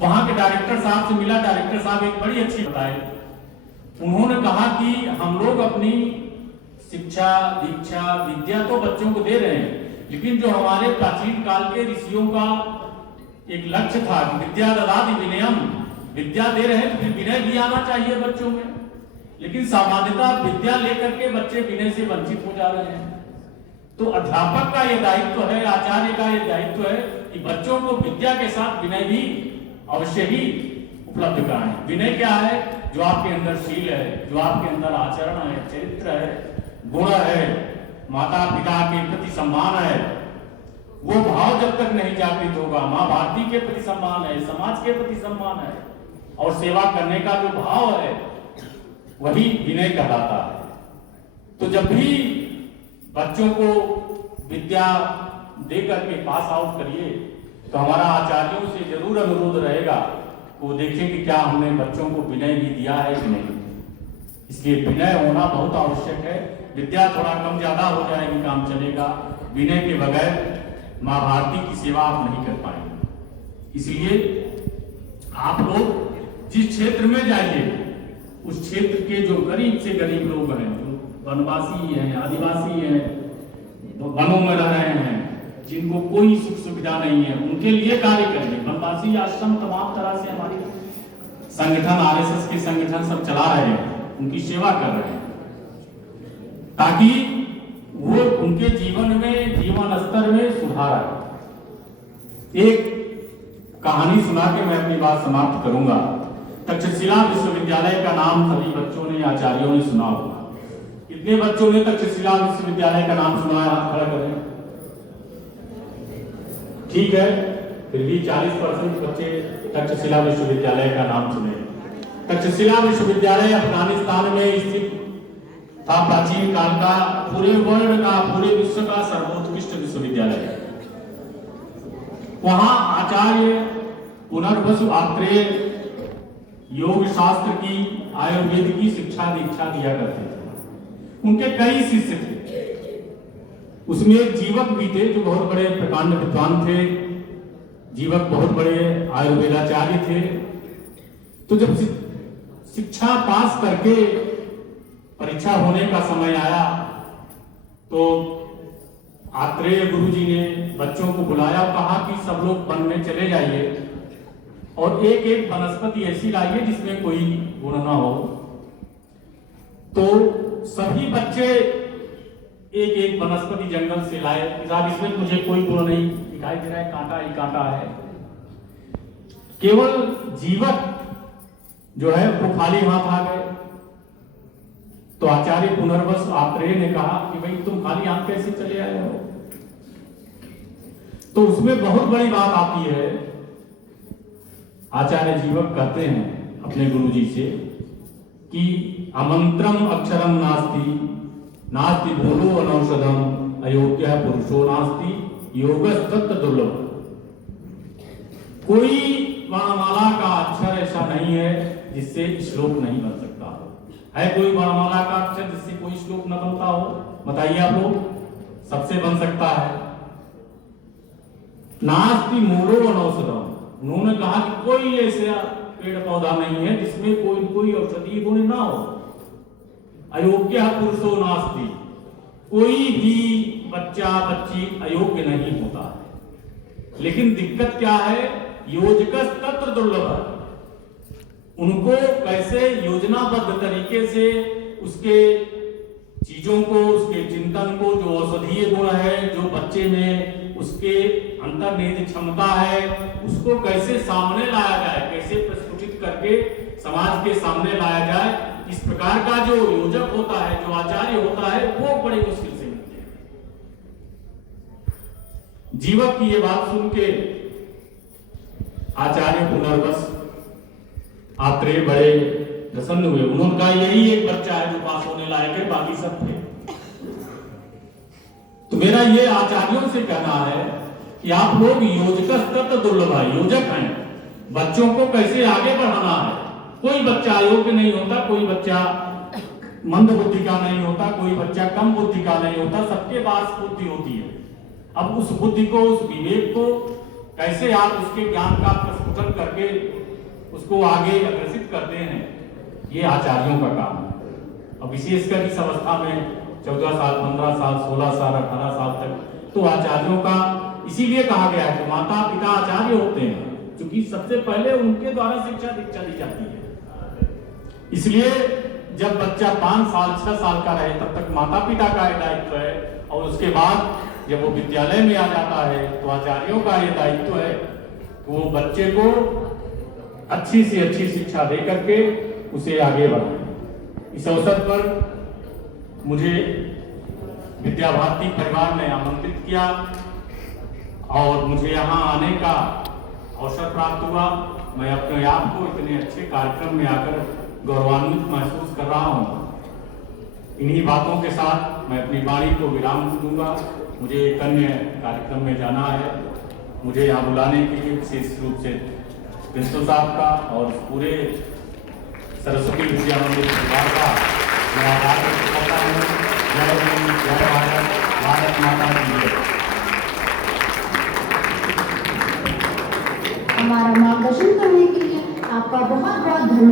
वहां के डायरेक्टर साहब से मिला। डायरेक्टर साहब एक बड़ी अच्छी बताए, उन्होंने कहा कि हम लोग अपनी शिक्षा दीक्षा विद्या तो बच्चों को दे रहे हैं, लेकिन जो हमारे प्राचीन काल के ऋषियों का एक लक्ष्य था कि विद्या ददाति विनयम, विद्या दे रहे हैं तो फिर विनय भी आना चाहिए बच्चों में। लेकिन सामान्यतः विद्या लेकर के बच्चे विनय से वंचित हो जा रहे हैं। तो अध्यापक का यह दायित्व है, आचार्य का यह दायित्व है कि बच्चों को विद्या के साथ विनय भी अवश्य ही उपलब्ध कराएं। विनय क्या है? जो आपके अंदर शील है, जो आपके अंदर आचरण है, चरित्र है, गुण है, माता पिता के प्रति सम्मान है, वो भाव जब तक नहीं जागृत होगा, माँ भारती के प्रति सम्मान है, समाज के प्रति सम्मान है और सेवा करने का जो भाव है वही विनय कहलाता है। तो जब भी बच्चों को विद्या दे करके पास आउट करिए तो हमारा आचार्यों से जरूर अनुरोध रहेगा वो देखें कि क्या हमने बच्चों को विनय भी दिया है कि नहीं। इसलिए विनय होना बहुत आवश्यक है। विद्या थोड़ा कम ज्यादा हो जाएगी काम चलेगा, विनय के बगैर माँ भारती की सेवा आप नहीं कर पाएंगे। इसलिए आप लोग जिस क्षेत्र में जाइए उस क्षेत्र के जो गरीब से गरीब लोग हैं, जो वनवासी हैं, आदिवासी हैं, वनों में रह रहे हैं, जिनको कोई सुख सुविधा नहीं है, उनके लिए कार्य करिए। वनवासी आश्रम तमाम तरह से हमारी संगठन, आरएसएस के संगठन सब चला रहे हैं, उनकी सेवा कर रहे हैं ताकि वो उनके जीवन में, जीवन स्तर में सुधार आए। एक कहानी सुना के मैं अपनी बात समाप्त करूंगा। तक्षशिला विश्वविद्यालय का नाम सभी बच्चों ने, आचार्यों ने सुना होगा। कितने बच्चों ने तक्षशिला विश्वविद्यालय का नाम सुना है? हाथ खड़ा करें। ठीक है, फिर भी 40% बच्चे तक्षशिला विश्वविद्यालय का नाम सुने। तक्षशिला विश्वविद्यालय अफगानिस्तान में स्थित था। प्राचीन काल का, पूरे वर्ल्ड का, पूरे विश्व का सर्वोत्कृष्ट विश्वविद्यालय। वहां आचार्य पुनर्वसु आत्रेय योग शास्त्र की, आयुर्वेद की शिक्षा दीक्षा दिया करते थे। उनके कई शिष्य थे, उसमें एक जीवक भी थे जो बहुत बड़े प्रकांड विद्वान थे। जीवक बहुत बड़े आयुर्वेदाचार्य थे। तो जब शिक्षा पास करके परीक्षा होने का समय आया तो आत्रेय गुरुजी ने बच्चों को बुलाया, कहा कि सब लोग वन में चले जाइए और एक एक वनस्पति ऐसी लाइए जिसमें कोई गुण ना हो। तो सभी बच्चे एक एक वनस्पति जंगल से लाए। साहब इसमें मुझे कोई गुण नहीं दिखाई दे रहा है, कांटा ही कांटा है। केवल जीवक जो है वो खाली हाथ आ गए। तो आचार्य पुनर्वस आत्रेय ने कहा कि भाई तुम खाली हाथ कैसे चले आए हो? तो उसमें बहुत बड़ी बात आती है। आचार्य जीवक कहते हैं अपने गुरुजी से कि अमंत्रम अक्षरम नास्ति, नास्ति भूलो अनौषधम, अयोग्य पुरुषो नास्ति, योगस्तत्र दुर्लभ। कोई वर्णमाला का अक्षर ऐसा नहीं है जिससे श्लोक नहीं बन सकता हो। है कोई वर्णमाला का अक्षर जिससे कोई श्लोक न बनता हो? बताइए आप लोग। सबसे बन सकता है। नास्ति मूलो अनौषधम, उन्होंने कहा कि कोई ऐसा पेड़ पौधा नहीं है जिसमें कोई औषधीय गुण ना हो। अयोग्य पुरुषो नास्ति, कोई भी बच्चा बच्ची अयोग्य नहीं होता है। लेकिन दिक्कत क्या है? योजकस तत्र दुर्लभ। उनको कैसे योजनाबद्ध तरीके से उसके चीजों को, उसके चिंतन को, जो औषधीय गुण है, जो बच्चे में उसके अंतर्निहित क्षमता है, उसको कैसे सामने लाया जाए, कैसे प्रस्फुटित करके समाज के सामने लाया जाए। इस प्रकार का जो योजक होता है, जो आचार्य होता है, वो बड़ी मुश्किल से मिलते हैं। जीवक की ये बात सुन के आचार्य पुनर्वस आत्रेय बड़े प्रसन्न हुए। उन्होंने कहा यही एक बच्चा है जो पास होने लायक है, बाकी सब थे। तो मेरा ये आचार्यों से कहना है कि आप लोग योजक तत्व दुर्लभ है, योजक हैं। बच्चों को कैसे आगे बढ़ाना है। कोई बच्चा अयोग्य नहीं होता, कोई बच्चा मंद बुद्धि का नहीं होता, कोई बच्चा कम बुद्धि का नहीं होता। सबके पास बुद्धि होती है। अब उस बुद्धि को, उस विवेक को कैसे आप उसके ज्ञान का प्रस्फुटन करके उसको आगे अग्रसित करते हैं, ये आचार्यों का काम है। और विशेषकर इस अवस्था में 14 साल, 15 साल, 16 साल, 18 साल तक तो आचार्यों का इसीलिए कहा गया है कि माता पिता आचार्य होते हैं, क्योंकि सबसे पहले उनके द्वारा शिक्षा दीक्षा दी जाती है। इसलिए जब बच्चा 5 साल 6 साल का रहे तब तक माता पिता का दायित्व है, और उसके बाद जब वो विद्यालय में आ जाता है तो आचार्यों का ये दायित्व है कि वो बच्चे को अच्छी से अच्छी शिक्षा दे करके उसे आगे बढ़ाए। इस अवसर पर मुझे विद्या भारती परिवार ने आमंत्रित किया और मुझे यहाँ आने का अवसर प्राप्त हुआ। मैं अपने आप को इतने अच्छे कार्यक्रम में आकर गौरवान्वित महसूस कर रहा हूँ। इन्हीं बातों के साथ मैं अपनी वाणी को विराम दूंगा। मुझे एक अन्य कार्यक्रम में जाना है। मुझे यहाँ बुलाने के लिए विशेष रूप से प्रिंसिपल साहब का और पूरे सरस्वती विद्या मंदिर परिवार का मैं आभार व्यक्त करता हूँ। जय हिंद, जय भारत, भारत माता की जय। हमारा मार्गदर्शन करने के लिए आपका बहुत बहुत धन्यवाद।